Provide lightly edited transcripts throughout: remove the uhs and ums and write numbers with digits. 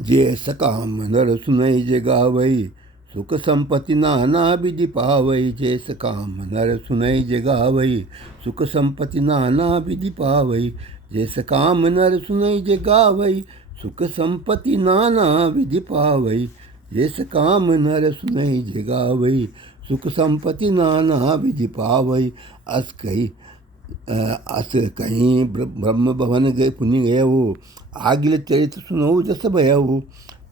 जे सकाम नर सुनई जे गावई, सुख संपत्ति नाना विधि पावई। जे सकाम नर सुनई जे गावई, सुख संपत्ति नाना विधि पावई। जे सकाम नर सुनई जे गावई, सुख संपत्ति नाना विधि पावई। जे सकाम नर सुनई जे गावई, सुख संपत्ति नाना विधि पावई। अस कहीं ब्रह्म भवन गए पुनि गयऊ, आगिल चरित सुनऊ जस भयऊ।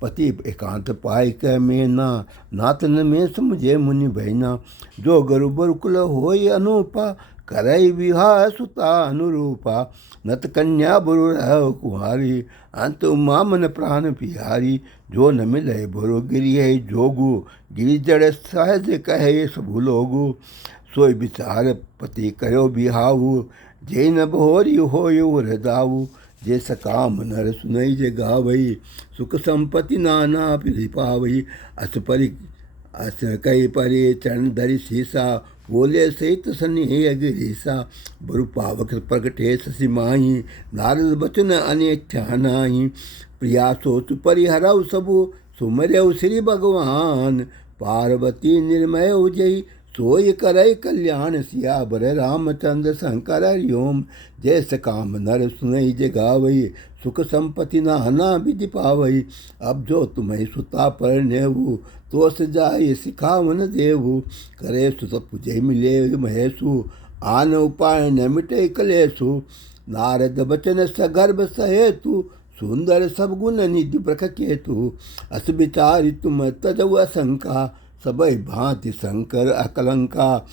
पति एकांत पाई कह में नातन में समझे मुनि बहना। जो गुरु बरुकुल होय अनुपा, करई विवाह सुता अनुरूपा। नत कन्या बुरु रह कुहारी, अंत उमा मन प्राण पिहारी। जो न मिले बुरु गिरी है जोगु, गिरी जड़ सहज कहे सबु लोगु। सोई विचार पति करो बिहाऊ, जे न बहोरी होयो हृदाऊ। जे सकाम नर सुनई जे गावई, सुख संपत्ति नाना विधि पावई। अस कई परे चरण धरि सीसा, बोले सहित सनेह गिरीसा। बुरु पावक प्रगटे शशि माही, नारद बचन अनेठा नाही। प्रिया सोच परिहरऊ सबु, सुमरऊ श्री भगवान। पार्वती निर्मय उजई, सोई करई कल्याण। सियावर रामचंद्र शंकर हरि ओम। जय सकाम नर सुनई जे गावई, सुख संपत्ति नाना विधि पावई। अब जो तुम्हें सुता पर नेहू, तो सजाए सिखावन देवु। करे सुत पुजय मिले महेशु, आन उपाय न मिटे कलेशु। नारद बचन सगर्भ सहेतु, सुंदर सब गुण निधि प्रख केतु। अस विचारि तुम तजऊ असंका, सबई भांति शंकर अकलंका।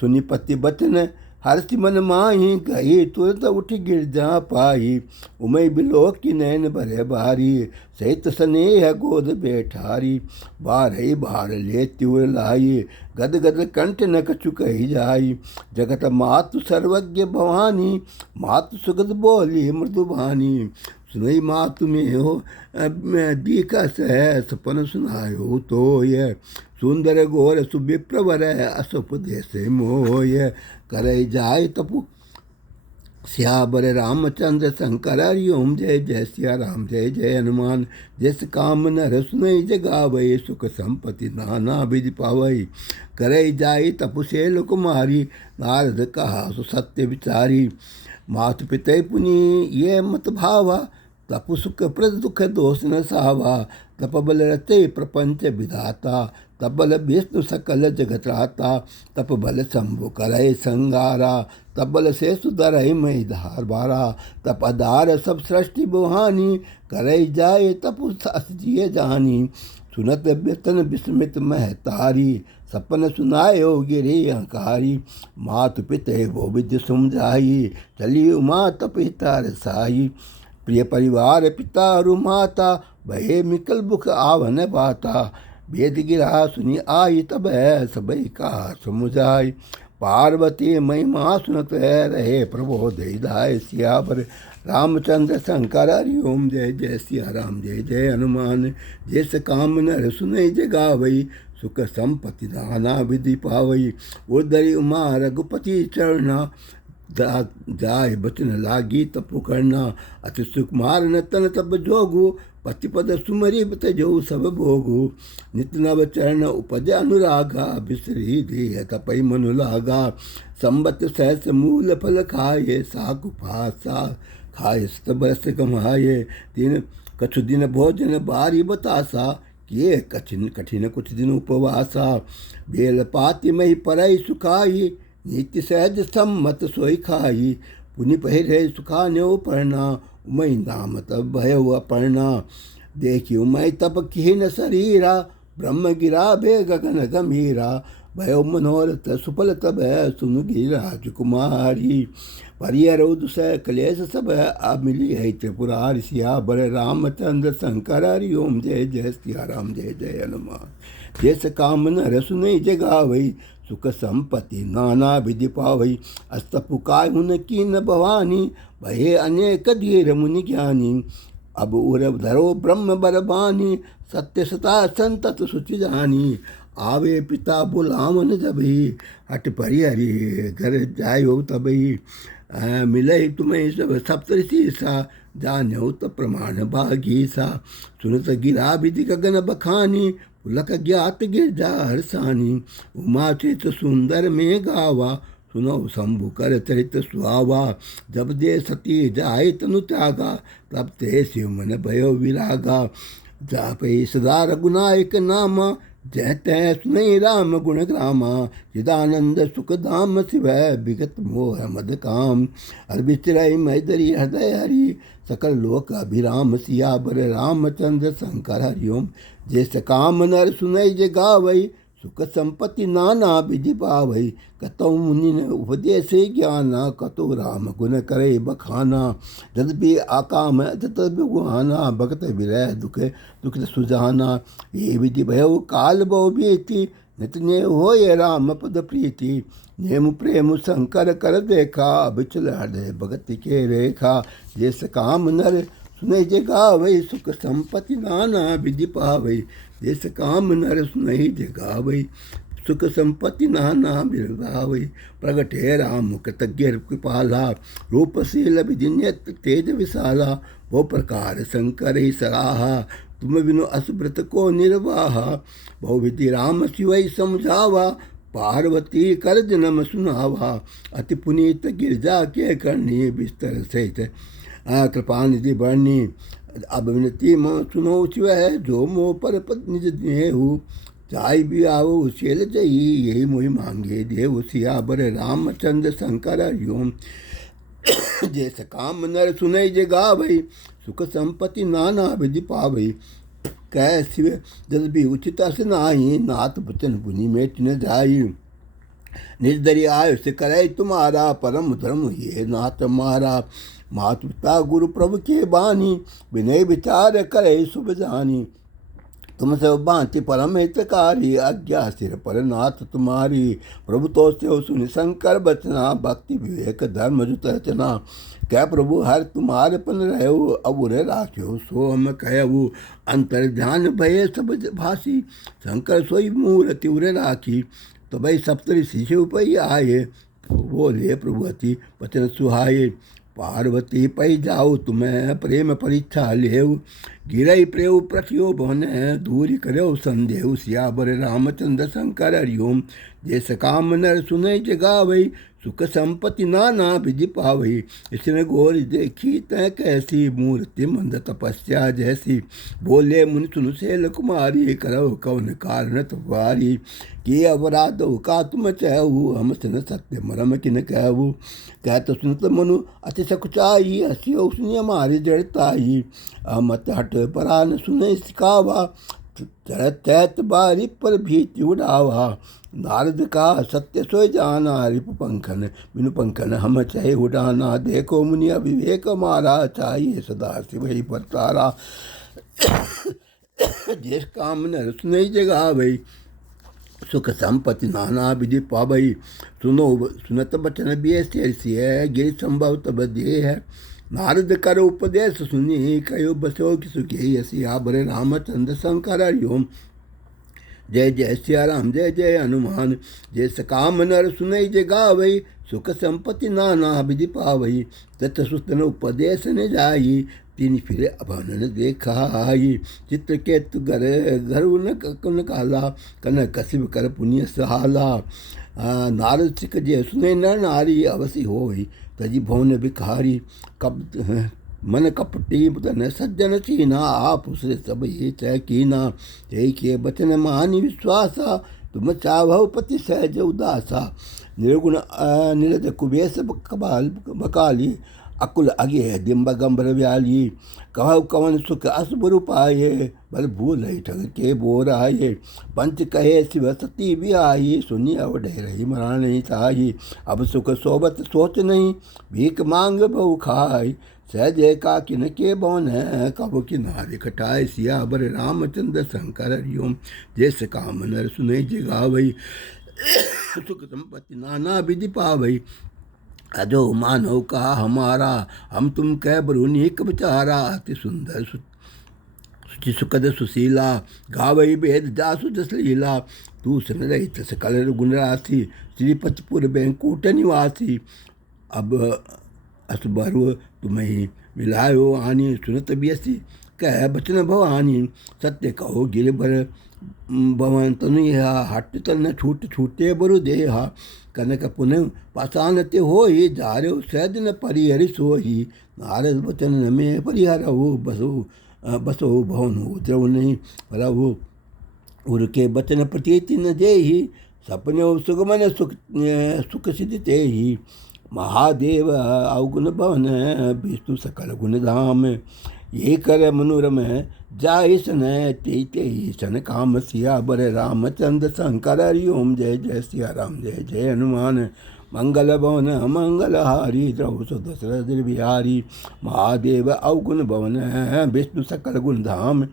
सुनि पति बचन हर्षि मन माही, गई तुरंत उठ गिरजा पाई। उमय बिलो की नैन भरे बारी, सहित स्नेह गोद बैठारी। बारही बार ले त्यूर लाई, गद गद कंठ न कछु कही जाई। जगत मातु सर्वज्ञ भवानी, मातु सुगत बोली मृदुबानी। सुनई मातु में हो दीका सह, सपन सुनायो तो ये। सुंदर गोर सुविप्रवर असुपदेश मोय। करई जाय तपु सियावर रामचंद्र शंकर हरि ओम। जय जय सिया राम, जय जय हनुमान। जस काम नर सुनई जे गावई, सुख संपत्ति नाना विधि पावई। करई जाय तपु सेल कुमारी, नारद कहा सु सत्य विचारी। मातु पितय पुनि ये मत भावा, तपु सुख प्रद दुख दोष न सावा। तप बल रचे प्रपंच विधाता, तप बल विष्णु सकल जगत राता। तप बल शंभु करय संगारा, तप बल से सुधरय मई धार बारा। तप आधार सब सृष्टि बुहानी, करय जाय तपु अस जिय जानी। सुनत व्यतन विस्मित महतारी, सपन सुनायो गिरे अहंकारी। मातु पिते वो विद्य समझाई, चली उमा तप हितार साई। प्रिय परिवार पिता अरु माता, भये मिकल बुख आवन बाता। वेद गिरा सुनी आई तब है, सबई का समुझाई। पार्वती महिमा सुनत रहे, प्रभो दयदाय। सियावर रामचंद्र शंकर हरि ओम। जय जय सिया राम, जय जय हनुमान। जैस काम नर सुनई जे गावई, सुख संपत्ति नाना विधि पावई। उदरी उमा रघुपति चरना, जाय बचन लागी तपु करना। अति सुकुमार न तन तप जोगु, पति पद सुमरी तजो सब भोगु। नित नव चरण उपज अनुरागा, बिसरी देह तपई मनु लागा। संबत सहस मूल फल खाए, साकु फासा खाए सत बरस कमाए। दिन कछु दिन भोजन बारी बतासा, किए कठिन कठिन कुछ दिन उपवासा। बेल पाति मही परई सुखाई, नीति सहज सम्मत सोई खाई। पुनि पहिरे सुखा न्यो परना, उमई नाम तब भयो अपर्णा। देखी उमय तप किन शरीरा, ब्रह्म गिरा बे गगन गंभीरा। भयो मनोरथ सुफल तब सुनु गिरिराज कुमारी। परिहरऊ दुसह क्लेश सब, अब मिली है त्रिपुरारी। सियावर रामचंद्र शंकर हरि ओम। जय जय सिया राम, जय जय हनुमान। जैस काम नर सुनई जे गावई, सुख संपत्ति नाना विधि पावई। अस्तपु काय हुन कीन भवानी, भये अनेक धीर मुनि ज्ञानी। अब उरव धरो ब्रह्म बरबानी, सत्य सता संतत सुचि जानी। आवे पिता बुलावन जबही, हट परिहरि घर जायो तबही। मिले तुम्हें सब सप्तऋषि सा, जान्यो त प्रमाण भागी सा। सुनत गिरा विधि गगन बखानी, पुलक ज्ञात गिरजा हरसानी। उमा चित सुंदर में गावा, सुनो शंभु कर चरित सुहावा। जब दे सती जाय तनु त्यागा, तब ते शिव मन भयो विरागा। जापे सदा रघुनायक नामा, जय तय सुनई राम गुण ग्रामा। चिदानंद सुख धाम शिव विगत मोह मद काम। हर बिचरई मैदरी हृदय हरि, सकल लोक अभिराम सियावर रामचंद्र शंकर हरिओम। जैस काम नर सुनई जे गावई, सुख संपत्ति नाना विधि पावई। कतौ मुनि ने उपदेश ज्ञाना, कतौ राम गुण करे बखाना। जदपि आकाम तदपि गुहाना, भगत विरह दुख दुख सुजाना। ये विधि भयो काल बहु बीती, नित ने होय राम पद प्रीति। नेम प्रेम शंकर कर देखा, बिचल हृदय भगत के रेखा। जैस काम नर सुनई जे गावई, सुख संपत्ति नाना विधि पावई। जैस काम नर सुनई जे गावई, सुख संपत्ति नाना बिरगावई। प्रगटे राम कृतज्ञ कृपाला, रूपशील विधिन्यत तेज विशाला। वो प्रकार शंकर ही सराहा, तुम बिनु असुव्रत को निर्वाहा। बहुविधि राम शिवई समझावा, पार्वती कर जन्म सुनावा। अति पुनीत गिरजा के करनी, बिस्तर सहित कृपानिधि बरनी। अब विनती मों सुनो शिव है, जो मोह पर पद निज देहु। चाय भी आओ शेल जई, यही मोहि मांगे देव सियावर रामचंद्र शंकर हरिओम। जैस काम नर सुनई जे गावई, सुख संपत्ति नाना विधि पावई। कह शिव जद भी उचित अस नाही, नाथ बचन पुनि मेट न जाई। निर्दरी आयुष करे तुम्हारा, परम धर्म ये नाथ मारा। मातु पिता गुरु प्रभु के बानी, विनय विचार करे शुभ जानी। तुम सब भांति परम हितकारी, आज्ञा सिर पर नाथ तुम्हारी। प्रभु तो से सुनि शंकर बचना, भक्ति विवेक धर्म जुत रचना। क्या प्रभु हर तुम्हारे पन रहो, अबुर राख्यो सो हम कहू। अंतर ध्यान भय सब भासी, शंकर सोई मूर्ति उर राखी। तो भाई सप्तरी शिशु पै आए, बोले प्रभु अति वचन सुहाये। पार्वती पै जाओ तुम्हें प्रेम परीक्षा लेव। गिरई प्रेव प्रथियो भवन, दूरी करो संदेव। सियावर रामचंद्र शंकर हरिओम। जैस काम नर सुनई जे गावई, सुख संपत्ति नाना विधि पावई। इसने गोर देखी तय कैसी, मूर्ति मंद तपस्या जैसी। बोले मुनि सुन सेल कुमारी, करो कौन कारण तुम्हारी। कि अपराध का तुम चहु, हम सन सत्य मरम किन कहू। कहत सुनत मनु अति सकुचाई, हसियो सुनिय मारी जड़ताई। अमत हट परान सुने सिखावा, चढ़त बारी पर भीति उड़ावा। नारद का सत्य सोय जाना, रिप पंखन बिनु पंखन हम चाहे उड़ाना। देखो मुनि अविवेक मारा, चाहिए सदा शिव ही पर तारा। जिस काम नर सुनई जगावई, सुख संपत्ति नाना विधि पावई। सुनो सुनत बचन बिय, गिर संभव तब दे है। नारद कर उपदेश सुनी, कयो बसो कि सुखी। सियावर रामचंद्र शंकर हरिओम। जय जय सिया राम जय जय हनुमान। जैस काम नर सुनई जे गावई, सुख संपत्ति नाना विधि पावई। तत सुतन उपदेश न जाई, तीन फिर अभानन देखाई। चित्र केतु घर घर न काला, कन कसिब कर पुण्य सहाला। नारद सिख जे सुने नर नारी, अवसी होई तजी भवन भिखारी। कब मन कपटी तन सज्जन चीना, आप उसरे सब ये तय कीना। जय के बचन मानी विश्वासा, तुम चावह पति सहज उदासा। निर्गुण निरज कुबेश कबाल बकाली, अकुल अगे डिम्ब गंबर व्याली। कहु कवन सुख असुर पाए, बल भूल ठग के बोर आये। पंच कहे शिव सती बिहाई, सुनी अवढ रही मरा नहीं ताई। अब सुख सोबत सोच नहीं, भीख मांग बहु खाई। सहजय का किन के बौन है, कब किनारे कटाए। सियावर रामचंद्र शंकर हरिओम। जैस काम नर सुने जे गावई, सुख संपत्ति नाना विधि पावई। अजो मानव का हमारा, हम तुम कह बरुनीक विचारा। अति सुंदर सुचि सुखद सुशीला, गावई वेद जासु जस लीला। तू सन रहित सकल गुण राशि, श्रीपतिपुर बैंकुट निवासी। अब असुबरु तुम्हें मिलायो आनी सुनत बियसी कह बचन भवानी सत्य कहो गिर भर भवन तनु यहा हट तन छूट छूटे बरु देहा कनक पुन पाषाण ते होई जार्यो सहज न परिहरि सोही नारद वचन न में परिहर हो बसो भवन हो द्रव नहीं प्रभु उनके बचन प्रतीति न जेहि सपने सुगमन सुख सिद्धि ते ही महादेव अवगुण भवन विष्णु सकल गुण धाम ये कर मनोरम जाय सन ते सन काम सिया बर रामचंद्र शंकर हरि ओम जय जय सिया राम जय जय हनुमान मंगल भवन मंगल हारी द्रव दशरथ बिहारी महादेव अवगुण भवन विष्णु सकल गुण धाम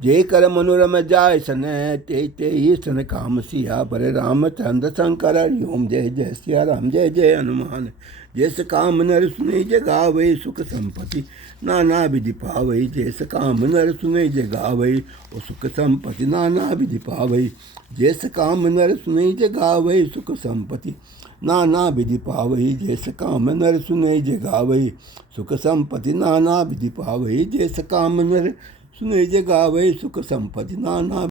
जय कर मनोरम जाय सन ते सन काम सिया बर रामचंद्र शंकर हरि ओम जय जय सिया राम जय जय हनुमान जैस काम नर सुने जगावे सुख संपत्ति नाना विधि पावै जैस काम नर सुने जगावे ओ सुख संपत्ति नाना विधि पावै जैस काम नर सुने जगावे सुख संपत्ति नाना विधि पावै जैस काम नर सुने जगावे सुख संपत्ति नाना विधि पावै जैस काम नर सुने जगावे सुख संपत्ति नाना